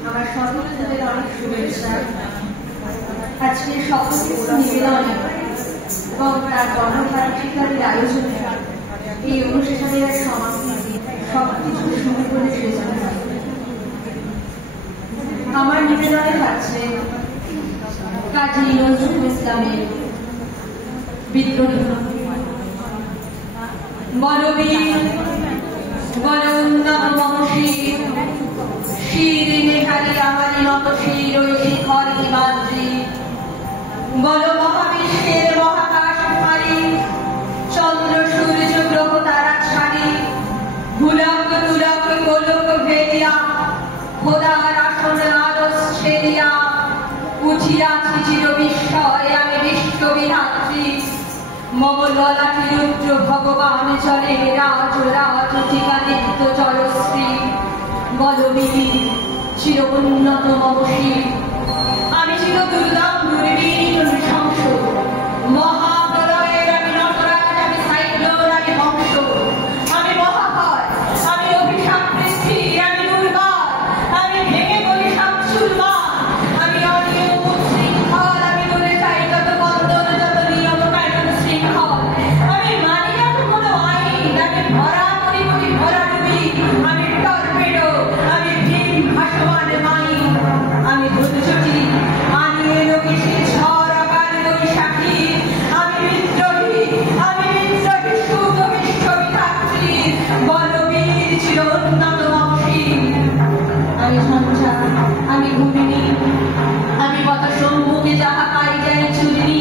আমার সর্বজনের অনেক শুভেচ্ছা। আজকে সর্বকিছু নিবেদনে এবং তার গণভারতীকারীর আয়োজনে এই অনুষ্ঠানের সমাপ্তি সবকিছু শুরু করে সেজন্য আমার নিবেদনে থাকছে কাজী নজরুল ইসলামের বিদ্রোহী বলবীর বলউন্নত মহশীর শিরিনে খালি আমার নত শির ওই শিখর হিমাদ্রি বল মহাবিশ্বের মহাকাশ ভারী চন্দ্র সূর্য গ্রহ তারা ছাড়ি ভুলক তুলক গোলক ভেদিয়া খোদার আসন আরস ছেড়িয়া উঠিয়াছি চির বিস্ময় আমি বিশ্ববিধাত্রী মম ললাটি রুদ্র ভগবান চলে রাজ রাজ টিকা নিত্য জয়শ্রী বলবীর চির উন্নত মমশী আমি চির দুর্গম দুর্বীর নৃশংস মহাপ্রলয়ের আমি নটরাজ আমি সাইক্লোন আমি বংশ আমি মহাভয় আমি অভিশাপ বৃষ্টি আমি দুর্বার আমি ভেঙে বলি শামসুলমান আমি অনিয়ম উচ্ছৃঙ্খল আমি বলে চাই যত বন্ধন যত নিয়ম কানুন শৃঙ্খল আমি মানি না তো কোনো আইন আমি ভরা করি করি ভরা ডুবি আমি টর্পেডো আমি ভীম ভাসমান মাইন আমি ধনুচটি মানিয়ে লোকে সে ঝড় অকাল বৈশাখী আমি বিদ্রোহী শুভ বিশ্ববিধাত্রী বলবীর চির উন্নত মমশী আমি ঝঞ্ঝা আমি ঘুমিনি আমি কত সম্মুখে যাহা পাই যাই চুরিনি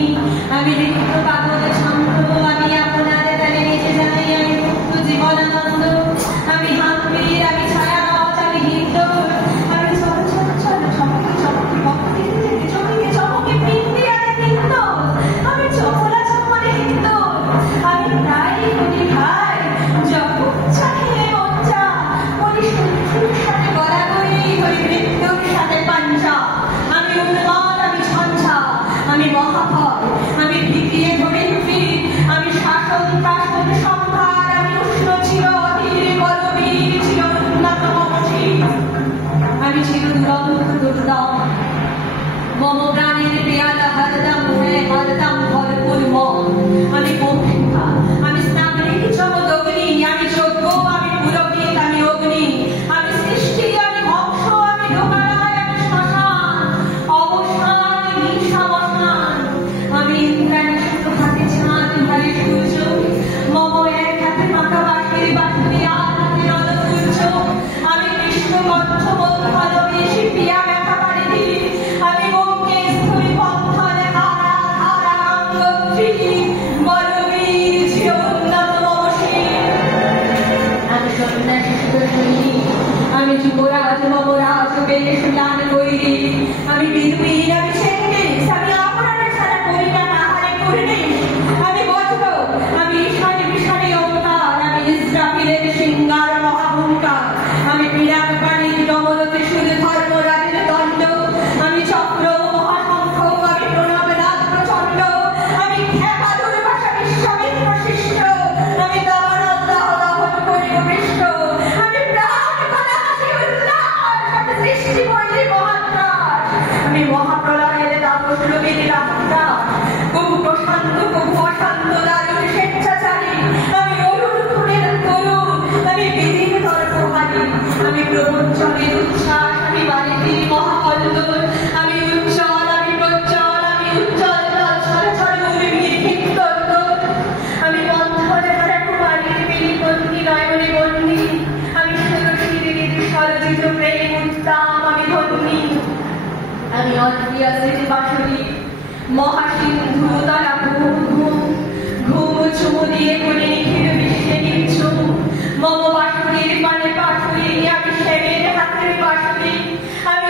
আমি রিক্ত কাগজ ছন্দ আমি আপনার তালে নিচে যাই আমি মুক্ত জীবনানন্দ আমি হাম্পির আমি ছায়ারথ আমি হিন্দোর আমি চল চল চল চমকে চমকে ভক্তি চমকে চমকে পিন্ডি আমি হিন্দোর আমি চপলা চপলে হিন্দোর আমি তাই বলি ভাই যখন চাহিলে মজ্জা বলি সূর্যের সাথে গড়াগড়ি হরি মৃত্যুর সাথে পাঞ্জা আমি উন্মাদ আমি ঝঞ্ঝা আমি মহাভয় আমি ভিকিয়ে ধরিত্রী আমি শাসন শাসন সম্ভার আমি উষ্ণ চির অধীর বলবীর চির উন্নত মমশী আমি চির দুরন্ত দুর্দম মম প্রাণের পেয়ালা হরদম হরদম ভরপুর মন আমি পক্ষিকা আমি স্নাগরিক চমদগ্নি আমি যজ্ঞ আমি পুরোহিত আমি অগ্নি আমি সৃষ্টি আমি ধ্বংস আমি লোকালয় আমি শ্মশান অবসান নিঃসাবসান আমি ইন্দ্রাণী শুধু হাতে চাঁদ ধারে সূর্য মম এক হাতে মাথা বাঁশির বাঁশি আর হাতে রণসূর্য আমি কৃষ্ণ কণ্ঠ মন্থন বেশি পিয়া ব্যথা পারিনি আমি বঙ্গে স্থলি পন্থন হারা হারা গঙ্গোত্রী বলবীর চির উন্নত মমশী আমি সন্ন্যাসী সুদর্শনী আমি যুবরাজ মমরাজ বেশ জ্ঞান বৈরী আমি বীরবীর আমি ছেন্দিস আমি আপনার ছাড়া করি না নাহারে করিনি আমি বজ্র আমি ঈশানে বিশানে ওঙ্কার আমি ইসরাফিলের সিংহার মহাহুঙ্কার আমি বিরাট প্রাণীর ডমর ত্রিশূল ধর্মরাজের দণ্ড আমি চক্র মহাশঙ্খ আমি প্রণবনাথ প্রচণ্ড আমি খ্যাপা দুর্বাসা বিশ্বামিত্র শিষ্য আমি দাবার আল্লাহ দাহন করি পৃষ্ঠ আমি প্রাণ কলা হাসি উল্লাস আমি সৃষ্টি বৈরী মহাত্রাস আমি মহাপ্রলয়ের তাপস রবির রাত্রাস কবু প্রশান্ত কবু অশান্ত দারুণ স্বেচ্ছাচারী আমি অরুণ খুনের তরুণ আমি বিধির তর্কহারী আমি প্রবঞ্চনের উচ্ছ্বাস আমি বাণিজ্যি মহাকল্লোল আমি উজ্জ্বল আমি প্রজ্জ্বল আমি উজ্জ্বল ছড়ে ছড়ে উর্মির ভিক্তর্ক আমি বন্ধনে ধরে কুমারীর পিলি বন্দী নয়নে বন্দী আমি সুরশিরির সরজিত প্রেম উত্তাম আমি ধন্যী আমি অদ্রিয়াসের বাঁশরী মহাসিন্ধু তারা ঘুম ঘুম ঘুম চুমু দিয়ে করে নিখিল বিশ্বে নিচ্ছুম মম বাঁশরীর মানে বাঁশরী আমি সেনের হাতের বাঁশরী আমি